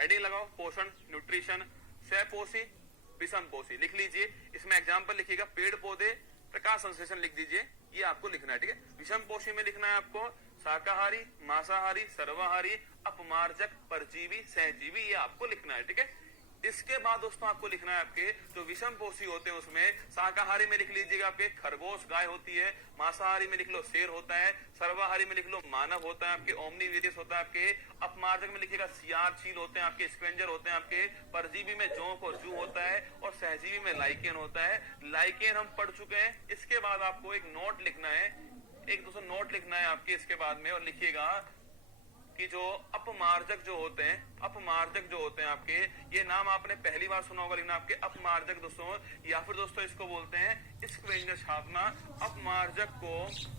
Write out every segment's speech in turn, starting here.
Heading लगाओ पोषण, nutrition, स्वपोषी, विषम पोषी लिख लीजिए। इसमें एग्जाम्पल लिखिएगा पेड़ पौधे, प्रकाश संश्लेषण लिख दीजिए, ये आपको लिखना है, ठीक है। विषम पोषी में लिखना है आपको शाकाहारी, मांसाहारी, सर्वाहारी, अपमार्जक, परजीवी, सहजीवी, ये आपको लिखना है, ठीक है। इसके बाद दोस्तों आपको लिखना है आपके जो विषम पोषी होते हैं उसमें शाकाहारी में लिख लीजिएगा आपके खरगोश गाय होती है, मांसाहारी में लिख लो शेर होता है, सर्वाहारी में लिख लो मानव होता है आपके, ओमनीवेरियस होता है आपके, अपमार्जक में लिखिएगा सियार, चील होते हैं आपके, स्क्वेंजर होते हैं आपके, परजीवी में जोंक और जू होता है, और सहजीवी में लाइकेन होता है। लाइकेन हम पढ़ चुके हैं। इसके बाद आपको एक नोट लिखना है, एक दोस्तों नोट लिखना है आपके इसके बाद में, और लिखिएगा कि जो अपमार्जक जो होते हैं, अपमार्जक जो होते हैं आपके, ये नाम आपने पहली बार सुना होगा लेकिन आपके अपमार्जक दोस्तों, या फिर दोस्तों इसको बोलते हैं स्क्वेंजर छापना। अपमार्जक को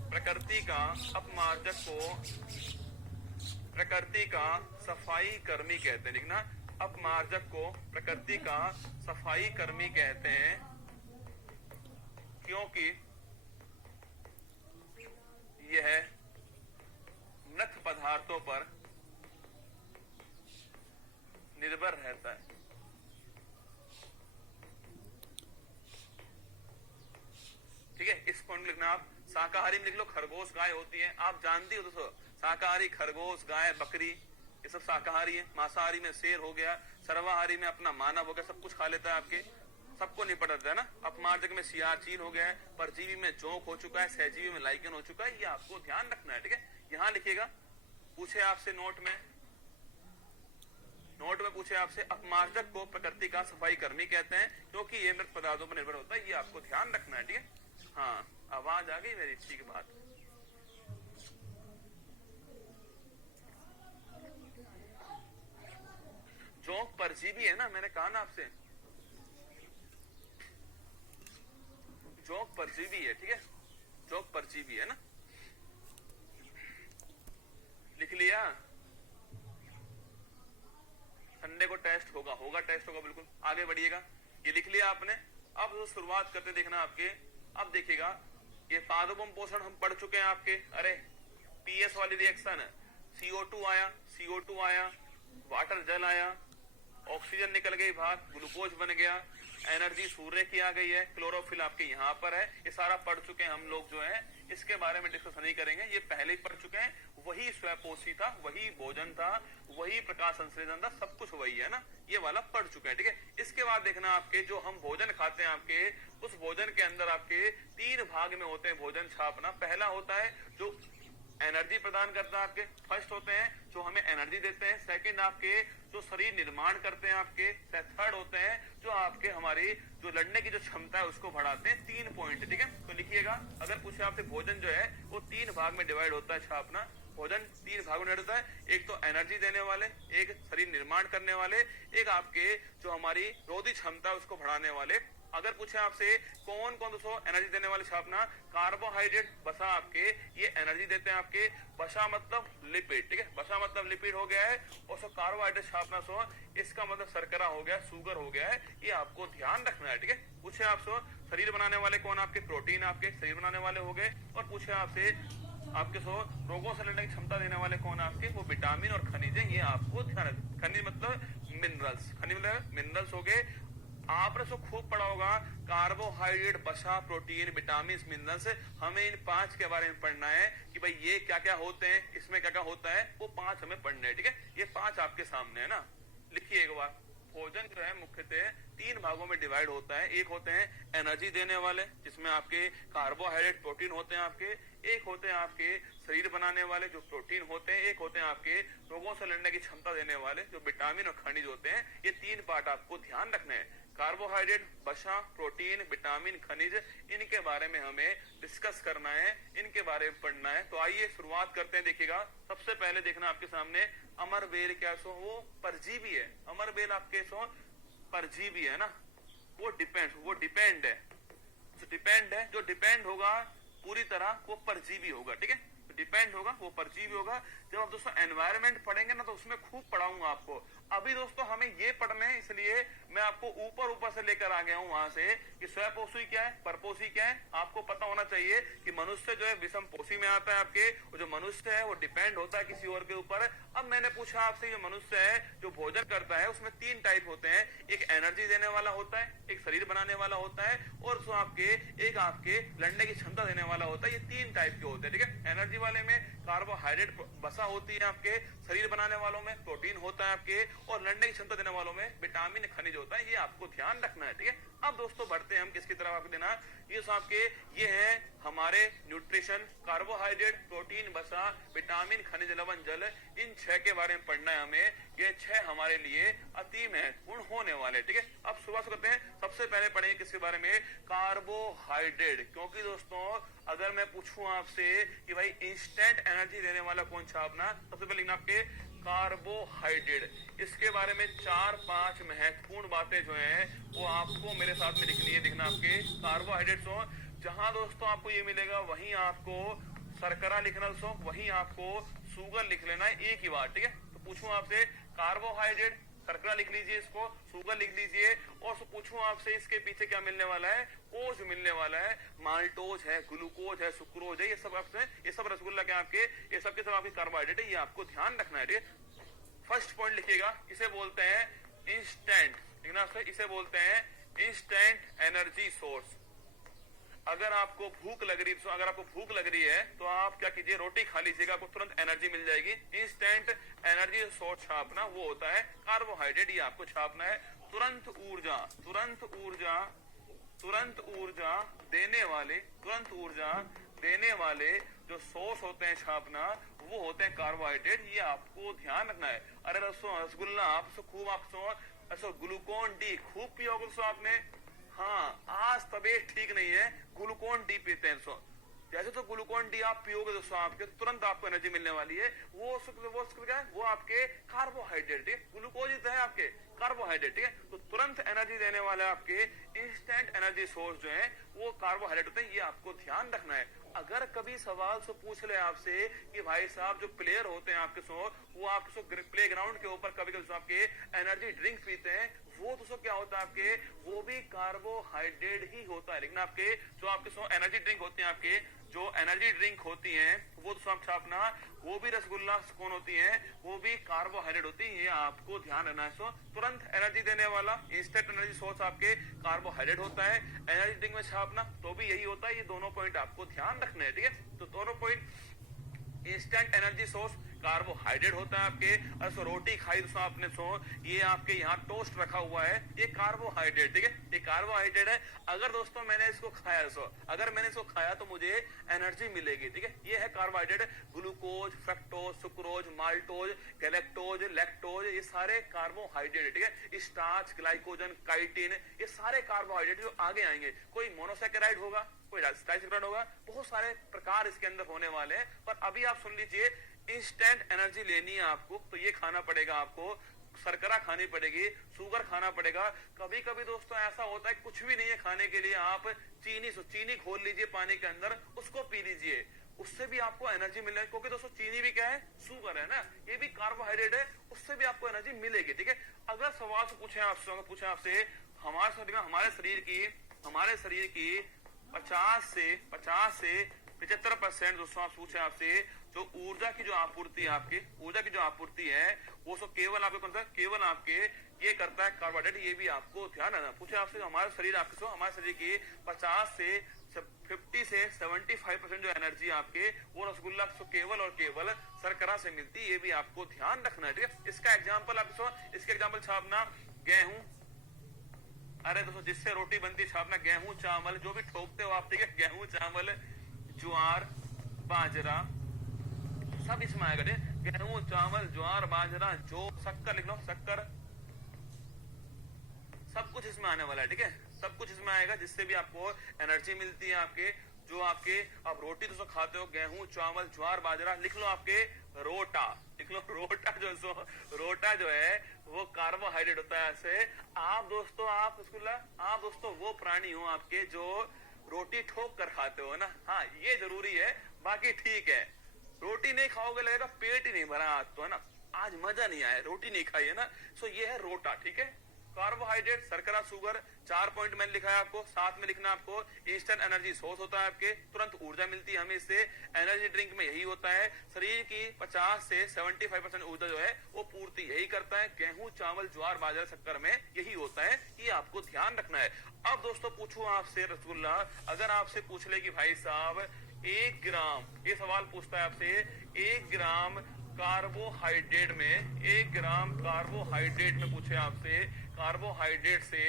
प्रकृति का, अपमार्जक को प्रकृति का सफाई कर्मी कहते हैं, लिखना। अपमार्जक को प्रकृति का सफाई कर्मी कहते हैं क्योंकि यह मृत पदार्थों पर निर्भर रहता है। ठीक है, इस पॉइंट लिखना आप। शाकाहारी में लिख लो खरगोश गाय होती है, आप जानती हो दोस्तों, शाकाहारी खरगोश गाय बकरी ये सब शाकाहारी है। मांसाहारी में शेर हो गया, सर्वाहारी में अपना मानव हो गया, सब कुछ खा लेता है आपके, सबको निपट देता है ना। अपमार्जक में सियार, चील हो गया है, परजीवी में जोंक हो चुका है, सहजीवी में लाइकेन हो चुका है, ये आपको ध्यान रखना है, ठीक है। यहां लिखिएगा, पूछे आपसे नोट में पूछे आपसे अपमार्जक को प्रकृति का सफाई कर्मी कहते हैं क्योंकि ये मृत पदार्थों पर निर्भर होता है, ये आपको ध्यान रखना है, ठीक है। हाँ, आवाज आ गई मेरी, ठीक बात। जोंक परजीवी है ना, मैंने कहा ना आपसे, जोंक परजीवी है, ठीक है, जोंक परजीवी है ना, लिख लिया। संडे को टेस्ट होगा टेस्ट होगा, बिल्कुल आगे बढ़िएगा। ये लिख लिया आपने। अब तो शुरुआत करते देखना आपके, अब देखिएगा ये पादपों पोषण हम पढ़ चुके हैं आपके। अरे पीएस वाली रिएक्शन है, CO2 आया, CO2 आया, वाटर जल आया, ऑक्सीजन निकल गई बाहर, ग्लूकोज बन गया, एनर्जी सूर्य की आ गई है, क्लोरोफिल आपके यहाँ पर है। ये सारा पढ़ चुके हैं हम लोग जो है, इसके बारे में डिस्कस नहीं करेंगे, ये पहले ही पढ़ चुके हैं। वही स्वपोषी था, वही भोजन था, वही प्रकाश संश्लेषण था, सब कुछ वही है ना, ये वाला पढ़ चुके हैं, ठीक है। इसके बाद देखना आपके जो हम भोजन खाते हैं आपके, उस भोजन के अंदर आपके 3 भाग में होते हैं भोजन छापना। पहला होता है जो एनर्जी प्रदान करता है आपके, फर्स्ट होते हैं जो हमें एनर्जी देते हैं, सेकंड आपके जो शरीर निर्माण करते हैं आपके, थर्ड होते हैं जो आपके हमारी जो लड़ने की जो क्षमता है उसको बढ़ाते हैं। 3 पॉइंट, ठीक है। तो लिखिएगा, अगर पूछे आपसे भोजन जो है वो 3 भाग में डिवाइड होता है छापना। भोजन 3 भाग में डिवाइड होता है, एक तो एनर्जी देने वाले, एक शरीर निर्माण करने वाले, एक आपके जो हमारी रोधी क्षमता है उसको बढ़ाने वाले। अगर पूछे आपसे कौन कौन दोस्तों एनर्जी देने वाले छापना, कार्बोहाइड्रेट, वसा आपके ये एनर्जी देते हैं आपके, वसा मतलब लिपिड, ठीक है, वसा मतलब लिपिड हो गया है, और सो कार्बोहाइड्रेट छापना सो इसका मतलब शर्करा हो गया, शुगर हो गया है, ये आपको ध्यान रखना है, ठीक है। पूछे आपसे शरीर बनाने वाले कौन, आपके प्रोटीन आपके शरीर बनाने वाले हो गए, और पूछे आपसे आपके रोगों से लड़ने की क्षमता देने वाले कौन आपके, वो विटामिन और खनिज है, ये आपको ध्यान रखना। खनिज मतलब मिनरल्स, खनिज मतलब मिनरल्स हो गए। आपने सो खूब पढ़ा होगा कार्बोहाइड्रेट, वसा, प्रोटीन, विटामिन, मिनरल्स, हमें इन 5 के बारे में पढ़ना है कि भाई ये क्या क्या होते हैं, इसमें क्या क्या होता है, वो 5 हमें पढ़ने हैं, ठीक है। ये 5 आपके सामने है ना, लिखिए एक बार। भोजन जो है मुख्यतः 3 भागों में डिवाइड होता है। एक होते हैं एनर्जी देने वाले जिसमें आपके कार्बोहाइड्रेट, प्रोटीन होते हैं आपके, एक होते हैं आपके शरीर बनाने वाले जो प्रोटीन होते हैं, एक होते हैं आपके रोगों से लड़ने की क्षमता देने वाले जो विटामिन और खनिज होते हैं। ये 3 पार्ट आपको ध्यान रखने हैं, कार्बोहाइड्रेट, वसा, प्रोटीन, विटामिन, खनिज, इनके बारे में हमें डिस्कस करना है, इनके बारे में पढ़ना है। तो आइए शुरुआत करते हैं। देखिएगा, सबसे पहले देखना आपके सामने अमरबेल क्या सो, वो परजीवी है। अमरबेल आपके सो परजीवी है ना, वो डिपेंड है, जो डिपेंड होगा पूरी तरह वो परजीवी होगा, ठीक है। डिपेंड होगा वो परजीवी होगा। जब आप दोस्तों एनवायरमेंट पढ़ेंगे ना तो उसमें खूब पढ़ाऊंगा आपको। अभी दोस्तों हमें ये पढ़ना है, इसलिए मैं आपको ऊपर से लेकर आ गया हूं वहां से कि स्वपोषी क्या है, परपोषी क्या है। आपको पता होना चाहिए कि मनुष्य जो है विषम पोषी में आता है आपके, और जो मनुष्य है वो डिपेंड होता है किसी और के ऊपर। अब मैंने पूछा आपसे, जो मनुष्य है जो भोजन करता है उसमें 3 टाइप होते हैं, एक एनर्जी देने वाला होता है, एक शरीर बनाने वाला होता है, और जो एक आपके लड़ने की क्षमता देने वाला होता है। ये 3 टाइप के होते हैं, ठीक है। एनर्जी वाले में कार्बोहाइड्रेट बसा होती है आपके, शरीर बनाने वालों में प्रोटीन होता है आपके, और लड़ने की क्षमता देने वालों में विटामिन खनिज होता है। ये आपको ध्यान रखना है, ठीक है। अब दोस्तों बढ़ते हैं हम किसकी तरफ आपको देना, ये है हमारे न्यूट्रिशन, कार्बोहाइड्रेट, प्रोटीन, वसा, विटामिन, खनिज, लवण, जल, इन 6 के बारे में पढ़ना है हमें। ये 6 हमारे लिए अति महत्वपूर्ण होने वाले, ठीक है। अब सुबह से करते हैं, सबसे पहले पढ़ेंगे किसके बारे में, कार्बोहाइड्रेट। क्योंकि दोस्तों अगर मैं पूछूं आपसे कि भाई इंस्टेंट एनर्जी देने वाला कौन सा अपना, सबसे पहले लिखना आपके कार्बोहाइड्रेट। इसके बारे में 4-5 महत्वपूर्ण बातें जो हैं वो आपको मेरे साथ में लिखनी है। देखना आपके कार्बोहाइड्रेट्स हो, जहां दोस्तों आपको ये मिलेगा वहीं आपको शर्करा लिखना, दोस्तों वहीं आपको शुगर लिख लेना है एक ही बार, ठीक है। तो पूछूं आपसे कार्बोहाइड्रेट, शर्करा लिख लीजिए, इसको शुगर लिख लीजिए, और पूछूं आपसे इसके पीछे क्या मिलने वाला है, कोज मिलने वाला है, माल्टोज है, ग्लूकोज है, सुक्रोज है, ये सब आपसे, ये सब रसगुल्ला क्या आपके, ये सब के सब आपके कार्बोहाइड्रेट है। ये आपको ध्यान रखना है, ठीक है। फर्स्ट पॉइंट लिखिएगा, इसे बोलते हैं इंस्टेंट, इसे बोलते हैं इंस्टेंट एनर्जी सोर्स। अगर आपको भूख लग रही है तो आप क्या कीजिए, रोटी खा लीजिएगा, आपको तुरंत एनर्जी मिल जाएगी। इंस्टेंट एनर्जी सोर्स छापना वो होता है कार्बोहाइड्रेट, ये आपको छापना है। तुरंत ऊर्जा देने वाले जो सोर्स होते हैं छापना, वो होते हैं कार्बोहाइड्रेट। ये आपको ध्यान रखना है। अरे रसगुल्ला खूब ग्लूकोन डी खूब पियोगे दोस्तों आपने, हाँ आज तबीयत ठीक नहीं है, ग्लूकोन डी पीते हैं दोस्तों। जैसे तो ग्लूकोन डी आप पियोगे दोस्तों आपके, तुरंत आपको एनर्जी मिलने वाली है। वो क्या है, वो आपके कार्बोहाइड्रेट है, ग्लूकोज है आपके कार्बोहाइड्रेट, ठीक है। तो तुरंत एनर्जी देने वाले आपके इंस्टेंट एनर्जी सोर्स जो है वो कार्बोहाइड्रेट होते हैं। ये आपको ध्यान रखना है। अगर कभी सवाल से पूछ ले आपसे कि भाई साहब जो प्लेयर होते हैं आपके वो आपके प्ले ग्राउंड के ऊपर कभी कभी आपके एनर्जी ड्रिंक पीते हैं, वो दोस्तों क्या होता है आपके, वो भी कार्बोहाइड्रेट ही होता है। लेकिन आपके जो आपके एनर्जी ड्रिंक होती है, आपके जो एनर्जी ड्रिंक होती हैं वो दोस्तों आप छापना, वो भी रसगुल्ला कौन होती है, वो भी कार्बोहाइड्रेट होती है। ये आपको ध्यान रखना है। तुरंत एनर्जी देने वाला इंस्टेंट एनर्जी सोर्स आपके कार्बोहाइड्रेट होता है। एनर्जी ड्रिंक में छापना तो भी यही होता है। ये दोनों पॉइंट आपको ध्यान रखने हैं, ठीक है। तो दोनों point, instant energy source carbohydrate होता है आपके। और रोटी खाई दोस्तों आपने, ये आपके यहाँ टोस्ट रखा हुआ है, ये कार्बोहाइड्रेट, ठीक है, ये कार्बोहाइड्रेट है। अगर दोस्तों मैंने इसको खाया तो मुझे एनर्जी मिलेगी, ठीक है। ये है carbohydrate. Glucose, fructose, sucrose, maltose, galactose, lactose, ये सारे कार्बोहाइड्रेट, ठीक है। स्टार्च, ग्लाइकोजन, काइटिन, ये सारे कार्बोहाइड्रेट जो आगे आएंगे। कोई मोनोसैकेराइड होगा, कोई डाइसैकेराइड होगा, बहुत सारे प्रकार इसके अंदर होने वाले हैं। पर अभी आप सुन लीजिए, इंस्टेंट एनर्जी लेनी है आपको तो ये खाना पड़ेगा, आपको शर्करा खानी पड़ेगी, शुगर खाना पड़ेगा। कभी कभी दोस्तों ऐसा होता है कुछ भी नहीं है खाने के लिए, आप चीनी घोल लीजिए पानी के अंदर, उसको पी लीजिए, उससे भी आपको एनर्जी मिलेगी। क्योंकि दोस्तों चीनी भी क्या है, शुगर है ना, ये भी कार्बोहाइड्रेट है, उससे भी आपको एनर्जी मिलेगी, ठीक है। अगर सवाल से पूछे आपसे हमारे शरीर की 50 से 75% दोस्तों आप पूछे आपसे जो ऊर्जा की जो आपूर्ति है वो सब केवल आपके कौन सा, केवल आपके ये करता है कार्बोहाइड्रेट। ये भी आपको ध्यान रखना। पूछे आपसे हमारे शरीर की 50 से 50 से 75% जो एनर्जी आपके वो रसगुल्ला केवल और केवल शर्करा से मिलती है। ये भी आपको ध्यान रखना है, ठीक है। इसका एग्जाम्पल छापना, गेहूं, अरे दोस्तों जिससे रोटी बनती छापना, गेहूं, चावल, जो भी ठोकते हो आप, ठीक है, गेहूं, चावल, ज्वार, बाजरा, सब इसमें आएगा, ठीक है। गेहूं, चावल, ज्वार, बाजरा, जो शक्कर लिख लो, शक्कर, सब कुछ इसमें आने वाला है, ठीक है। सब कुछ इसमें आएगा जिससे भी आपको एनर्जी मिलती है। आपके जो आप रोटी दोस्तों खाते हो, गेहूं, चावल, ज्वार, बाजरा, लिख लो आपके रोटा, रोटा जो है वो कार्बोहाइड्रेट होता है। ऐसे आप दोस्तों वो प्राणी हो आपके जो रोटी ठोक कर खाते हो ना, हाँ ये जरूरी है, बाकी ठीक है। रोटी नहीं खाओगे लगेगा पेट ही नहीं भरा आज तो, है ना, आज मजा नहीं आया, रोटी नहीं खाई है ना। सो ये है रोटा, ठीक है। कार्बोहाइड्रेट, शर्करा, शुगर, 4 पॉइंट मैंने लिखा है आपको। साथ में लिखना आपको इंस्टेंट एनर्जी सोर्स होता है आपके, तुरंत ऊर्जा मिलती है हमें इससे। एनर्जी ड्रिंक में यही होता है, शरीर की 50 से 75% ऊर्जा जो है वो पूर्ति यही करता है। गेहूं, चावल, ज्वार, बाजरा, शक्कर में यही होता है, ये आपको ध्यान रखना है। अब दोस्तों पूछूं आपसे रसगुल्ला, अगर आपसे पूछ ले कि भाई साहब 1 ग्राम, ये सवाल पूछता है आपसे, 1 ग्राम कार्बोहाइड्रेट में, 1 ग्राम कार्बोहाइड्रेट में पूछे आपसे, कार्बोहाइड्रेट से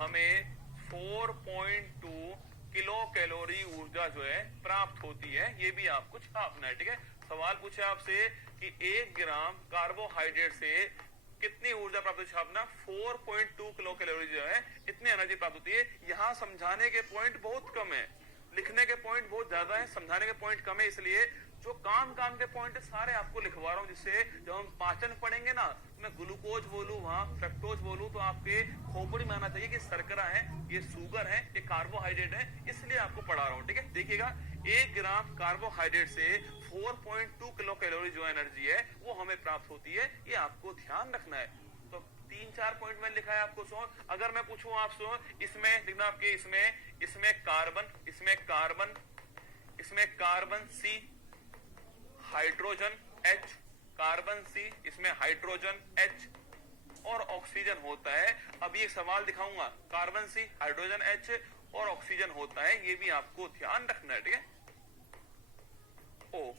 हमें 4.2 किलो कैलोरी ऊर्जा जो है प्राप्त होती है, ये भी आपको छापना है। ठीक है, सवाल पूछे आपसे कि 1 ग्राम कार्बोहाइड्रेट से कितनी ऊर्जा प्राप्त होती है, छापना 4.2 किलो कैलोरी जो है इतनी एनर्जी प्राप्त होती है। यहाँ समझाने के पॉइंट बहुत कम है, लिखने के पॉइंट बहुत ज्यादा है, समझाने के पॉइंट कम है, इसलिए जो काम के पॉइंट सारे आपको लिखवा रहा हूं, जिससे जब हम पाचन पढ़ेंगे ना, मैं ग्लूकोज बोलूं, वहां फ्रक्टोज बोलूं, तो आपके खोपड़ी में आना चाहिए कि शर्करा है, ये शुगर है, ये कार्बोहाइड्रेट है, इसलिए आपको पढ़ा रहा हूं। ठीक है, देखिएगा 1 ग्राम कार्बोहाइड्रेट से 4.2 किलो कैलोरी जो एनर्जी है वो हमें प्राप्त होती है, ये आपको ध्यान रखना है। तो 3-4 पॉइंट में लिखा है आपको। सो अगर मैं पूछूं आपसे, इसमें लिखना आपके, इसमें कार्बन, इसमें carbon C, hydrogen H, carbon C, इसमें हाइड्रोजन H और ऑक्सीजन होता है। अभी एक सवाल दिखाऊंगा, कार्बन सी, हाइड्रोजन H और ऑक्सीजन होता है, ये भी आपको ध्यान रखना है। ठीक है, ओ,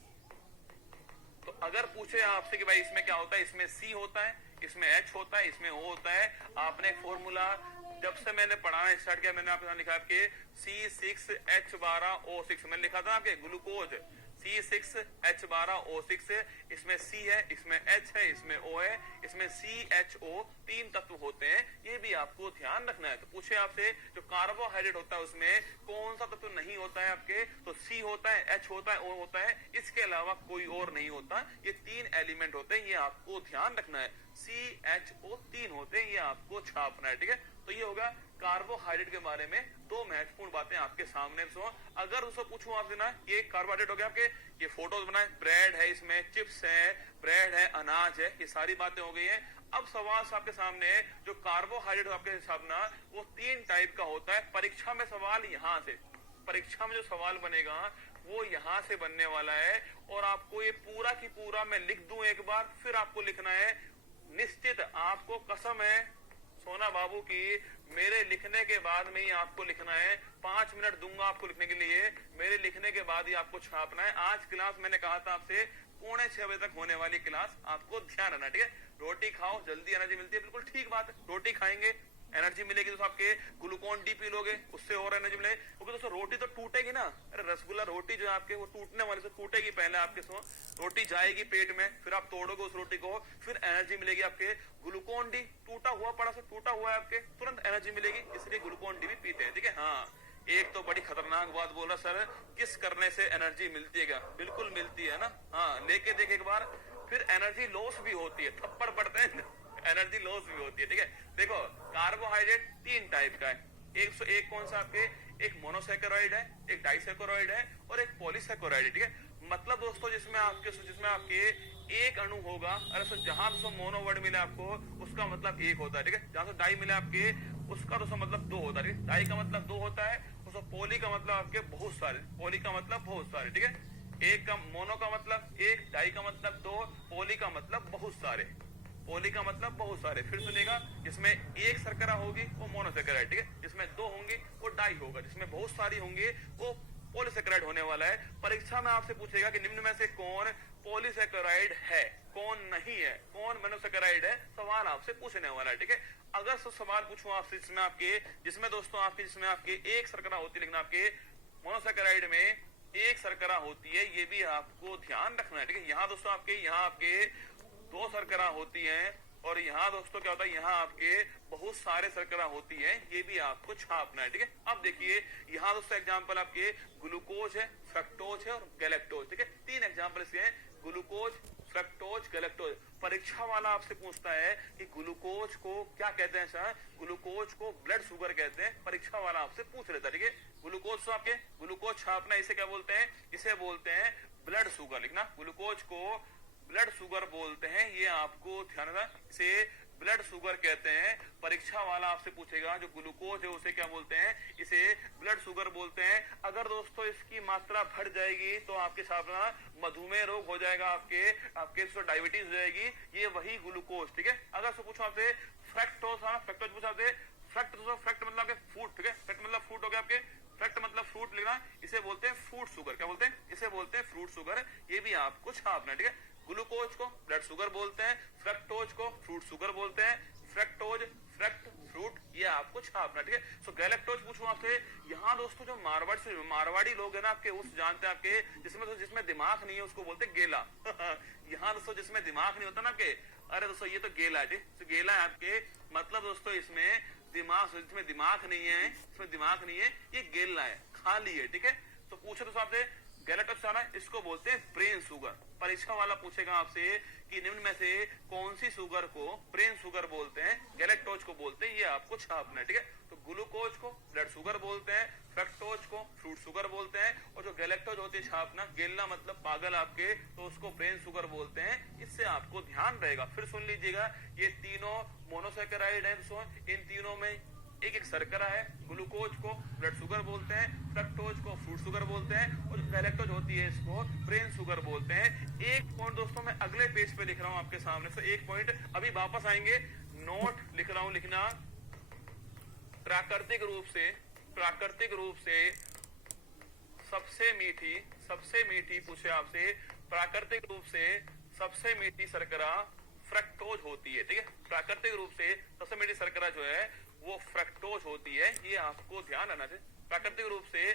तो अगर पूछे आपसे कि भाई इसमें क्या होता है, इसमें C होता है, इसमें H होता है, इसमें O होता है, आपने फॉर्मूला जब से मैंने पढ़ाना स्टार्ट किया, मैंने आपके साथ लिखा आपके C6H12O6 मैंने लिखा था आपके, ग्लूकोज C6H12O6, इसमें C है, इसमें H है, इसमें O है, इसमें CHO, 3 तत्व होते हैं, ये भी आपको ध्यान रखना है। तो पूछे आपसे जो कार्बोहाइड्रेट होता है उसमें कौन सा तत्व नहीं होता है आपके, तो C होता है, H होता है, O होता है, इसके अलावा कोई और नहीं होता, ये 3 एलिमेंट होते हैं, ये आपको ध्यान रखना है। CHO 3 होते हैं, ये आपको छापना है। ठीक है, तो ये होगा कार्बोहाइड्रेट के बारे में 2 महत्वपूर्ण बातें आपके सामने। अगर उसको पूछूं आपसे ना, ये कार्बोहाइड्रेट हो गया आपके, ये फोटोज बनाए, ब्रेड है, इसमें चिप्स है, ब्रेड है, अनाज है, ये सारी बातें हो गई हैं। अब सवाल आपके सामने, जो कार्बोहाइड्रेट आपके हिसाब ना वो 3 टाइप का होता है। परीक्षा में सवाल यहाँ से, परीक्षा में जो सवाल बनेगा वो यहाँ से बनने वाला है, और आपको ये पूरा की पूरा मैं लिख दूं एक बार, फिर आपको लिखना है। निश्चित आपको कसम है सोना बाबू की, मेरे लिखने के बाद में ही आपको लिखना है, 5 मिनट दूंगा आपको लिखने के लिए, मेरे लिखने के बाद ही आपको छापना है। आज क्लास मैंने कहा था आपसे 5:45 बजे तक होने वाली क्लास, आपको ध्यान रखना। ठीक है, रोटी खाओ, जल्दी एनर्जी मिलती है, बिल्कुल ठीक बात है, रोटी खाएंगे एनर्जी मिलेगी, तो आपके ग्लूकोन डी पी लोगे, उससे और एनर्जी मिलेगी, क्योंकि दोस्तों रोटी तो टूटेगी ना। अरे रसगुल्ला रोटी जो है आपके वो टूटने वाली से टूटेगी पहले आपके, रोटी जाएगी पेट में, फिर आप तोड़ोगे उस रोटी को, फिर एनर्जी मिलेगी आपके। ग्लूकोन डी टूटा हुआ पड़ा से टूटा हुआ है आपके, तुरंत एनर्जी मिलेगी, इसलिए ग्लूकोन डी भी पीते हैं। ठीक है, हाँ, एक तो बड़ी खतरनाक बात बोल रहा सर, किस करने से एनर्जी मिलती है क्या? बिल्कुल मिलती है ना, हाँ, लेके देख एक बार। फिर एनर्जी लॉस भी होती है, थप्पड़ पड़ते हैं, एनर्जी लॉस भी होती है। ठीक है, देखो कार्बोहाइड्रेट 3 टाइप का है, एक कौन सा आपके, एक मोनोसैकेरॉइड है, एक डाइसैकेरॉइड है और एक पॉलीसैकेरॉइड है। ठीक है, मतलब दोस्तों जिसमें आपके एक अणु होगा, अरे जहां तो मोनो वर्ड मिला आपको उसका मतलब 1 होता है। ठीक है, जहां से डाई मिला आपके उसका तो मतलब 2 होता है। डाई का मतलब 2 होता है, उसको पोली का मतलब आपके बहुत सारे, पोली का मतलब बहुत सारे। ठीक है, एक का मोनो का मतलब 1, डाई का मतलब 2, पोली का मतलब बहुत सारे, पोली का मतलब बहुत सारे। फिर सुनेगा, जिसमें 1 शर्करा होगी वो मोनोसैकेराइड, ठीक है, जिसमें 2 होंगी वो डाई होगा, जिसमें बहुत सारी होंगी वो पॉलीसैकेराइड होने वाला है। परीक्षा में आपसे पूछेगा कि निम्न में से कौन पॉलीसैकेराइड है, कौन नहीं है, कौन मोनोसैकेराइड है, सवाल आपसे पूछने वाला है। ठीक है, अगर सवाल पूछूं आपसे जिसमें दोस्तों आपके 1 शर्करा होती है, लेकिन आपके मोनोसैकेराइड में 1 शर्करा होती है, ये भी आपको ध्यान रखना है। ठीक है, यहाँ दोस्तों आपके 2 शर्करा होती हैं, और यहाँ दोस्तों क्या होता है, यहाँ आपके बहुत सारे शर्करा होती है, ये भी आपको छापना है। ठीक है, अब देखिए यहाँ दोस्तों एग्जांपल आपके ग्लूकोज है, फ्रक्टोज है और गैलेक्टोज। ठीक है, 3 एग्जांपल इसके हैं, ग्लूकोज, फ्रक्टोज, गैलेक्टोज। परीक्षा वाला आपसे पूछता है कि ग्लूकोज को क्या कहते हैं सर, ग्लूकोज को ब्लड शुगर कहते हैं, परीक्षा वाला आपसे पूछ लेता है। ठीक है, ग्लूकोज तो आपके ग्लूकोज छापना, इसे क्या बोलते हैं, इसे बोलते हैं ब्लड शुगर। लिखना, ग्लूकोज को ब्लड शुगर बोलते हैं, ये आपको ध्यान रखना, से ब्लड ब्लड शुगर कहते हैं। परीक्षा वाला आपसे पूछेगा जो ग्लूकोज है उसे क्या बोलते हैं, इसे ब्लड शुगर बोलते हैं। अगर दोस्तों इसकी मात्रा बढ़ जाएगी तो आपके साथ मधुमेह रोग हो जाएगा, आपके डायबिटीज हो जाएगी, ये वही ग्लूकोज, ठीक है। अगर पूछो आपसे फ्रैक्टोज, फ्रैक्टोज पूछा आपसे, फ्रैक्ट मतलब फ्रूट, ठीक है, फ्रैक्ट मतलब फ्रूट हो गया आपके, फ्रैक्ट मतलब फ्रूट लिखना, इसे बोलते हैं फ्रूट शुगर। क्या बोलते हैं, इसे बोलते हैं फ्रूट शुगर। ये भी आपको छापना, ठीक है। ग्लूकोज को ब्लड शुगर बोलते हैं, फ्रक्टोज को फ्रूट शुगर बोलते हैं, फ्रक्टोज फ्रक्ट फ्रूट, ये आपको छापना, ठीक है। सो गैलेक्टोज पूछूं आपसे, यहाँ दोस्तों जो मारवाड़ी लोग है ना आपके, उस जानते हैं आपके जिसमें दिमाग नहीं है उसको बोलते गेला यहाँ दोस्तों जिसमें दिमाग नहीं होता ना आपके, अरे दोस्तों ये तो गेला है, तो गेला है आपके, मतलब दोस्तों इसमें दिमाग नहीं है, इसमें दिमाग नहीं है, ये गेला है, खाली है, ठीक है। तो पूछे दोस्तों आपसे गैलेक्टोज है, इसको बोलते हैं ब्रेन शुगर। परीक्षा वाला पूछेगा आपसे कि निम्न में से कौन सी शुगर को ब्रेन शुगर बोलते हैं, गैलेक्टोज को बोलते हैं, ये आपको छापना है, ठीक है। तो ग्लूकोज को ब्लड शुगर बोलते हैं, फ्रक्टोज को फ्रूट शुगर बोलते हैं, और जो गैलेक्टोज होती है छापना, गेलना मतलब पागल आपके, तो उसको ब्रेन शुगर बोलते हैं। इससे आपको ध्यान रहेगा। फिर सुन लीजिएगा, ये तीनों मोनोसैकेराइड है, इन तीनों में एक एक शर्करा है। ग्लूकोज को ब्लड शुगर बोलते हैं, फ्रक्टोज को फ्रूट शुगर बोलते हैं, और जो गैलेक्टोज होती है इसको ब्रेन शुगर बोलते हैं। एक पॉइंट दोस्तों मैं अगले पेज पे लिख रहा हूं आपके सामने, तो एक पॉइंट अभी वापस आएंगे, नोट लिख रहा हूं, लिखना प्राकृतिक रूप से सबसे मीठी पूछे आपसे, प्राकृतिक रूप से सबसे मीठी शर्करा फ्रक्टोज होती है, ठीक है। प्राकृतिक रूप से सबसे मीठी शर्करा जो है वो फ्रक्टोज होती है, ये आपको ध्यान रखना चाहिए। प्राकृतिक रूप से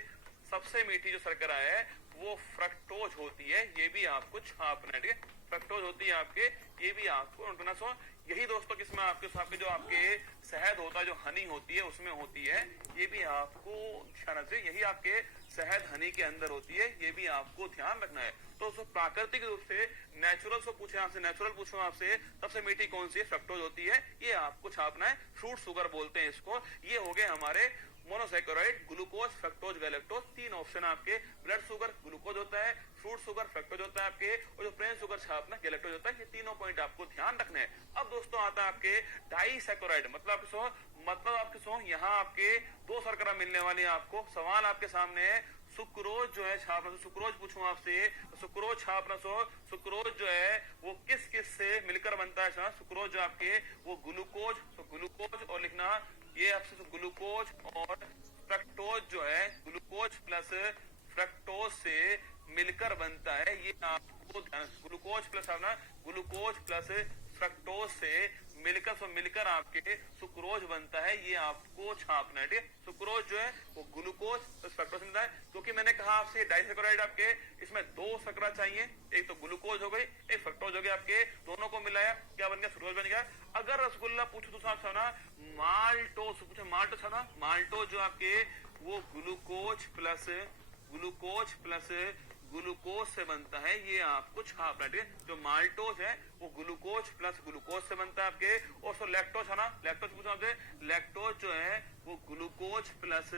सबसे मीठी जो शर्करा है वो फ्रक्टोज होती है, ये भी आपको छापना है, ठीक है। फ्रक्टोज होती है आपके, ये भी आपको नोट करना। यही दोस्तों किसमें आपके जो आपके शहद होता है, जो हनी होती है उसमें होती है, ये भी आपको ध्यान से, यही आपके शहद हनी के अंदर होती है, ये भी आपको ध्यान रखना है। तो प्राकृतिक रूप से नेचुरल से पूछे आपसे, नेचुरल पूछो आपसे सबसे मीठी कौन सी है, फ्रक्टोज होती है, ये आपको छापना है। फ्रूट शुगर बोलते हैं इसको। ये हो गए हमारे मोनोसैकेराइड, ग्लूकोज, फ्रक्टोज, गैलेक्टोज। तीन ऑप्शन आपके, ब्लड शुगर ग्लूकोज होता है, फ्रूट शुगर फ्रक्टोज होता है आपके, और जो ब्रेन शुगर छापना गैलेक्टोज होता है। ये तीनों पॉइंट आपको ध्यान रखने हैं। अब दोस्तों आता है आपके डाइसैकेराइड, मतलब आपके यहाँ आपके दो शर्करा मिलने वाली, आपको सवाल आपके सामने है। सुक्रोज जो है छापना, सुक्रोज पूछूं आपसे, सुक्रोज छापना, सुक्रोज जो है वो किस किस से मिलकर बनता है, सुक्रोज जो आपके वो ग्लूकोज, तो ग्लूकोज और लिखना ये आपसे ग्लूकोज और फ्रक्टोज जो है, ग्लूकोज प्लस फ्रक्टोज से मिलकर बनता है, ये आपको ग्लूकोज प्लस फ्रक्टोज से मिलकर आपके सुक्रोज बनता है, ये आपको छापना है, ठीक है। सुक्रोज जो है वो ग्लूकोज प्लस फ्रक्टोज मिलता है, क्योंकि मैंने कहा आपसे डाइसैकेराइड आपके, इसमें दो शर्करा चाहिए, एक तो ग्लूकोज हो गई, एक फ्रक्टोज हो गया, आपके दोनों को मिलाया क्या बन गया, सुक्रोज बन गया। अगर रसगुल्ला पूछो तो साहब माल्टोज पूछे, माल्टोज है ना, माल्टोज जो आपके वो ग्लूकोज प्लस ग्लूकोज से बनता है, ये आपको छापना है, ठीक है। जो माल्टोज है वो ग्लूकोज प्लस ग्लूकोज से बनता है आपके। और सो लैक्टोज है ना, लैक्टोज पूछा आपसे, लैक्टोज जो है वो ग्लूकोज प्लस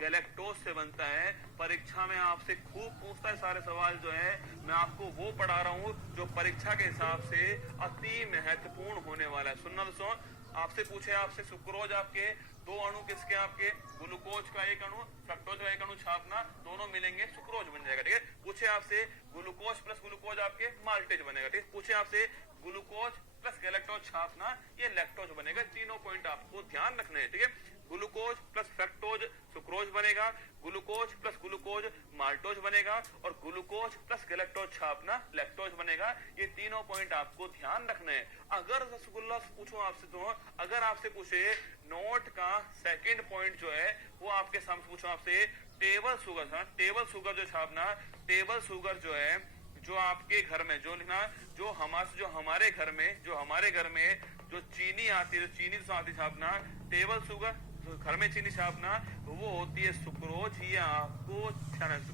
गैलेक्टोज से बनता है। परीक्षा में आपसे खूब पूछता है सारे सवाल जो है, मैं आपको वो पढ़ा रहा हूँ जो परीक्षा के हिसाब से अति महत्वपूर्ण होने वाला है। सुनना दोस्तों, आपसे पूछे आपसे सुक्रोज आपके दो अणु किसके, आपके ग्लूकोज का एक अणु, फ्रक्टोज का एक अणु छापना, दोनों मिलेंगे सुक्रोज बन जाएगा, ठीक है। पूछे आपसे ग्लूकोज प्लस ग्लूकोज आपके माल्टेज बनेगा, ठीक है। पूछे आपसे ग्लूकोज प्लस गैलेक्टोज छापना, ये लैक्टोज बनेगा। तीनों पॉइंट आपको ध्यान रखने हैं, ठीक है। ग्लूकोज प्लस फ्रक्टोज सुक्रोज बनेगा, ग्लूकोज प्लस ग्लूकोज माल्टोज बनेगा, और ग्लूकोज प्लस गैलेक्टोज छापना लैक्टोज बनेगा। ये तीनों पॉइंट आपको ध्यान रखने हैं। अगर रसगुल्ला पूछो आपसे, तो अगर आपसे पूछे नोट का सेकंड पॉइंट जो है वो आपके सामने पूछो आपसे, टेबल शुगर, टेबल शुगर जो छापना, टेबल शुगर जो है जो आपके घर में जो लिखना, जो हमारे घर में जो चीनी आती है, जो चीनी आती छापना, टेबल शुगर जो घर में चीनी छापना, तो वो होती है सुक्रोज। ये आपको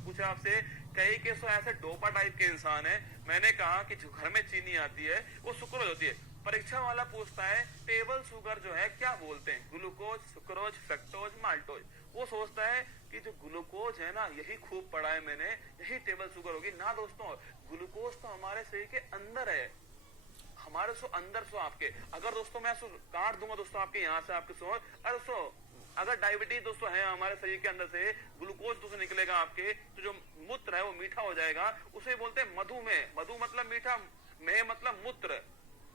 पूछा आपसे, कई केसों ऐसे डोपा टाइप के इंसान है, मैंने कहा कि जो घर में चीनी आती है वो सुक्रोज होती है। परीक्षा वाला पूछता है टेबल शुगर जो है क्या बोलते हैं, ग्लूकोज, सुक्रोज, फ्रक्टोज, माल्टोज। वो सोचता है कि जो ग्लूकोज है ना, यही खूब पढ़ा है मैंने, यही टेबल शुगर होगी ना। दोस्तों ग्लूकोज तो हमारे शरीर के अंदर है, हमारे सो अंदर सो आपके, अगर दोस्तों मैं काट दूंगा दोस्तों आपके यहाँ से आपके सो, अरे दोस्तों अगर डायबिटीज दोस्तों है हमारे शरीर के अंदर से, ग्लूकोज दोस्तों निकलेगा आपके, तो जो मूत्र है वो मीठा हो जाएगा, उसे बोलते हैं मधुमेह। मधु मतलब मीठा, मेह मतलब मूत्र,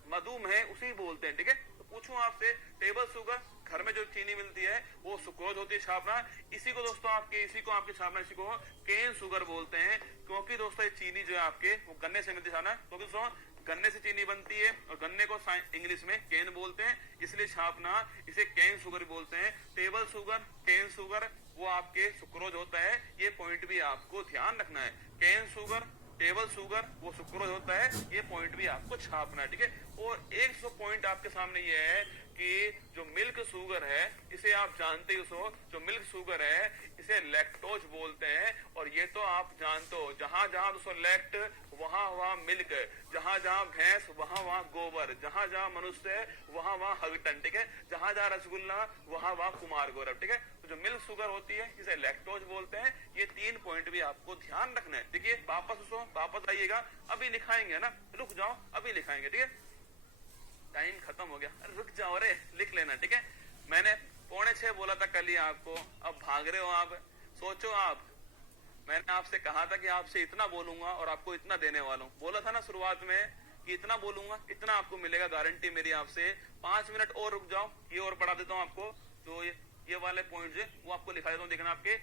मधुमेह उसी बोलते हैं। ठीक है, तो पूछूं आपसे, टेबल शुगर, घर में जो चीनी मिलती है वो सुक्रोज होती है छापना, इसी को दोस्तों आपके छापना, इसी को केन शुगर बोलते हैं, क्योंकि दोस्तों ये चीनी जो है आपके वो गन्ने से मिलती है ना, क्योंकि दोस्तों गन्ने से चीनी बनती है और गन्ने को इंग्लिश में केन बोलते हैं, इसलिए छापना इसे केन शुगर बोलते हैं। टेबल शुगर, केन शुगर वो आपके सुक्रोज होता है, ये पॉइंट भी आपको ध्यान रखना है। केन शुगर, टेबल शुगर वो सुक्रोज होता है, ये पॉइंट भी आपको छापना है। ठीक है, और एक पॉइंट आपके सामने ये है कि जो मिल्क शुगर है इसे आप जानते ही हो, जो मिल्क शुगर है इसे लैक्टोज बोलते हैं, और ये तो आप जानते हो, जहां जहां दोस्तों लैक्ट वहां वहां मिल्क, जहां जहां भैंस वहां वहां गोबर, जहां जहां मनुष्य वहां वहां हगटन। ठीक है, जहां जहां रसगुल्ला वहां वहां कुमार गौरव। ठीक है, तो जो मिल्क शुगर होती है इसे लैक्टोज बोलते हैं, ये 3 पॉइंट भी आपको ध्यान रखना है। देखिए वापस आइएगा, अभी लिखाएंगे ना, रुक जाओ अभी लिखाएंगे। ठीक है, टाइम खत्म हो गया, अरे रुक जाओ, अरे लिख लेना। ठीक है, मैंने 5:45 बोला था कल ही आपको, अब भाग रहे हो आप। सोचो आप, मैंने आपसे कहा था कि आपसे इतना बोलूंगा और आपको इतना देने वाला हूं, बोला था ना शुरुआत में कि इतना बोलूंगा इतना आपको मिलेगा, गारंटी मेरी आपसे। 5 मिनट और रुक जाओ, ये और पढ़ा देता हूं आपको, जो ये वाले पॉइंट है वो आपको लिखा देता हूं, देखना आपके।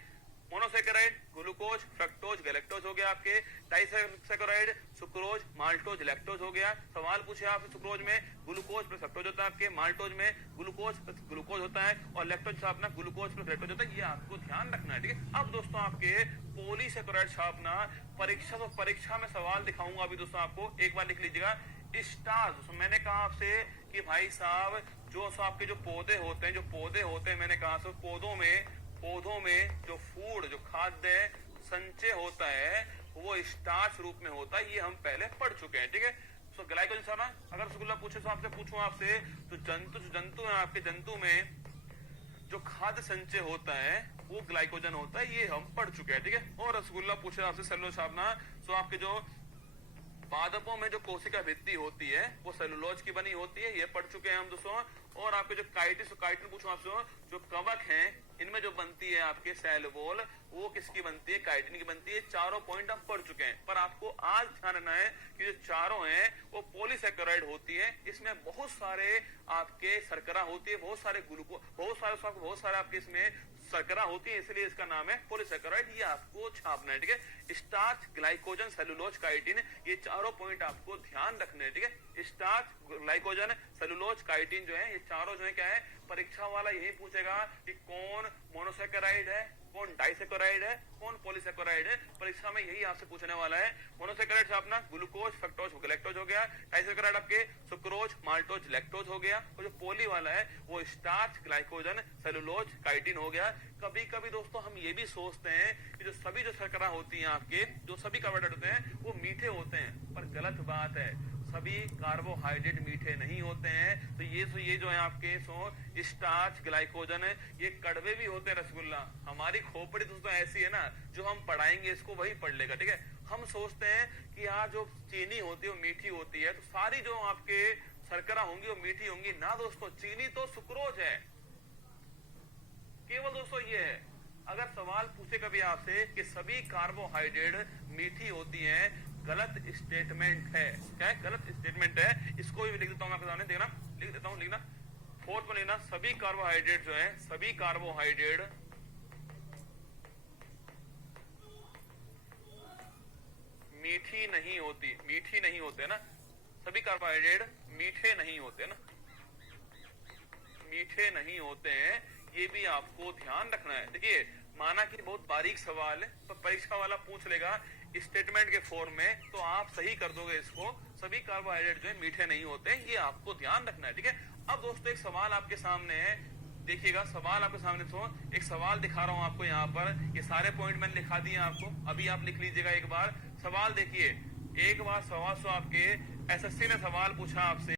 मोनोसेकेराइड, ग्लूकोज, फ्रक्टोज, गैलेक्टोज हो गया आपके, डाइसेकेराइड, सुक्रोज, माल्टोज, लैक्टोज हो गया। सवाल पूछे आपसे, सुक्रोज में ग्लूकोज प्लस फ्रक्टोज होता है आपके, माल्टोज में ग्लूकोज प्लस ग्लूकोज होता है, और लैक्टोज छापना ग्लूकोज प्लस लैक्टोज होता है, ये आपको ध्यान रखना है। ठीक है, अब दोस्तों आपके पॉलीसेकेराइड छापना, परीक्षा में सवाल दिखाऊंगा अभी दोस्तों आपको, एक बार लिख लीजिएगा। स्टार्च, दोस्तों मैंने कहा आपसे कि भाई साहब जो आपके जो पौधे होते हैं, मैंने कहा पौधों में जो फूड, जो खाद्य संचय होता है वो स्टार्च रूप में होता है, ये हम पहले पढ़ चुके हैं। ठीक है, तो ग्लाइकोजन सारा, अगर रसगुल्ला पूछे तो आपसे पूछूं आपसे, तो जंतु है आपके, जंतु में जो खाद्य संचय होता है वो ग्लाइकोजन होता है, ये हम पढ़ चुके हैं। ठीक है, और रसगुल्ला पूछे आपसे सेलुलोज छापना, तो आपके जो पादपों में जो कोशिका भित्ति होती है वो सेलुलोज की बनी होती है, ये पढ़ चुके हैं हम दोस्तों। और आपके जो काइटिन पूछूं आपसे, जो कवक हैं इनमें जो बनती है आपके सेल वॉल, वो किसकी बनती है, काइटिन की बनती है। चारों पॉइंट हम पढ़ चुके हैं, पर आपको आज ध्यान रखना है कि जो चारों हैं वो पॉलीसेकेराइड होती है, इसमें बहुत सारे आपके शर्करा होती है, बहुत सारे ग्लूकोज, बहुत सारे आपके इसमें शर्करा होती है, इसलिए इसका नाम है पॉलीसेकेराइड, ये आपको छापना है। ठीक है, स्टार्च, ग्लाइकोजन, सेलुलोज, काइटिन, ये चारों पॉइंट आपको ध्यान रखने हैं। ठीक है, स्टार्च, ग्लाइकोजन, सेलुलोज, काइटिन जो है ये चारों जो है क्या है, परीक्षा वाला यही पूछेगा कि कौन मोनोसेकेराइड है, कौन डाइसेकेराइड है, कौन पॉलीसेकेराइड है, परीक्षा में यही आपसे पूछने वाला है। मोनोसेकेराइड से अपना ग्लूकोज, फ्रक्टोज, गैलेक्टोज हो गया, डाइसेकेराइड आपके सुक्रोज, माल्टोज, लैक्टोज हो गया, और जो पॉली वाला है वो स्टार्च, ग्लाइकोजन, सेलुलोज, काइटिन हो गया। कभी कभी दोस्तों हम ये भी सोचते हैं कि जो सभी जो शर्करा होती है आपके, जो सभी कार्बोहाइड्रेट होते हैं वो मीठे होते हैं, पर गलत बात है, सभी कार्बोहाइड्रेट मीठे नहीं होते हैं। तो ये जो है आपके स्टार्च, ग्लाइकोजन है, ये कड़वे भी होते हैं। रसगुल्ला, हमारी खोपड़ी दोस्तों ऐसी है ना, जो हम पढ़ाएंगे इसको वही पढ़ लेगा। ठीक है, हम सोचते हैं कि यार जो चीनी होती है वो मीठी होती है, तो सारी जो आपके शर्करा होंगी वो मीठी होंगी ना दोस्तों, चीनी तो सुक्रोज है, केवल दोस्तों ये है। अगर सवाल पूछे कभी आपसे कि सभी कार्बोहाइड्रेट मीठी होती हैं, गलत स्टेटमेंट है। क्या है, गलत स्टेटमेंट है, इसको भी लिख देता हूं आपके सामने, देखना लिख देता हूं, लिखना 4th में लिखना, सभी कार्बोहाइड्रेट जो है, सभी कार्बोहाइड्रेट मीठी नहीं होते ना, सभी कार्बोहाइड्रेट मीठे नहीं होते ना, मीठे नहीं होते हैं, ये भी आपको ध्यान रखना है। देखिए, माना कि बहुत बारीक सवाल है, तो परीक्षा वाला पूछ लेगा स्टेटमेंट के फॉर्म में, तो आप सही कर दोगे इसको, सभी कार्बोहाइड्रेट जो है मीठे नहीं होते हैं, ये आपको ध्यान रखना है। ठीक है, अब दोस्तों एक सवाल आपके सामने है, देखिएगा सवाल आपके सामने, तो एक सवाल दिखा रहा हूं आपको यहाँ पर, ये सारे पॉइंट मैंने लिखा दिए आपको, अभी आप लिख लीजिएगा एक बार। सवाल देखिए, एक बार सवाल आपके एसएससी ने सवाल पूछा आपसे।